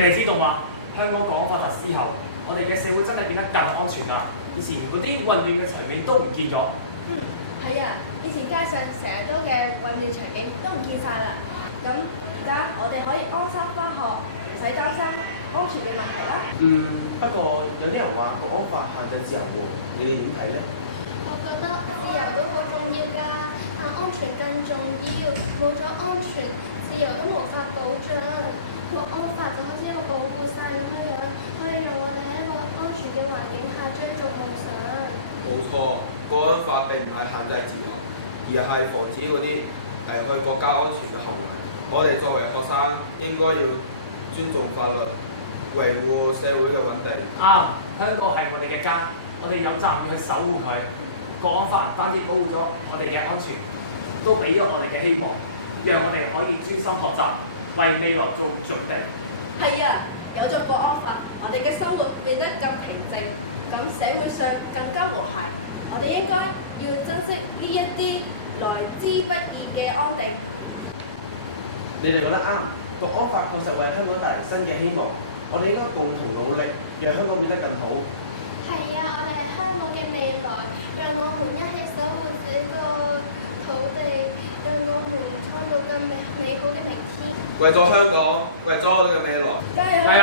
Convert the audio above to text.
哋知道嗎？香港國安法實施後，我哋嘅社會真係變得更安全啦。以前嗰啲混亂嘅場面都唔見咗。係啊，以前街上成日都嘅混亂場景都唔見晒啦。咁而家我哋可以安心返學，唔使擔心安全嘅問題啦。不過有啲人話國安法限制自由喎，你哋點睇呢？我覺得自由都好重要㗎，但安全更重要。冇咗安全，自由都無法保障。國安法就好似一個保護傘咁樣，可以讓我哋喺一個安全嘅環境下追逐夢想。冇錯，國安法並唔係限制自由，而係防止嗰啲危害國家安全嘅行為。我哋作為學生，應該要尊重法律，維護社會嘅穩定。啱，香港係我哋嘅家，我哋有責任要去守護佢。國安法唔單止保護咗我哋嘅安全，都俾咗我哋嘅希望，讓我哋可以專心學習，為未來做準備。係啊，有咗國安法，我哋嘅生活變得更平靜，咁社會上更加和諧。我哋應該要珍惜呢一啲來之不易嘅安定。你哋覺得啱，國安法確實為香港帶嚟新嘅希望，我哋應該共同努力，讓香港變得更好。係啊，我哋係香港嘅未來，讓我們一起守護這個土地，讓我們創造更美好嘅明天。為咗香港，為咗我哋嘅未來，加油！加油！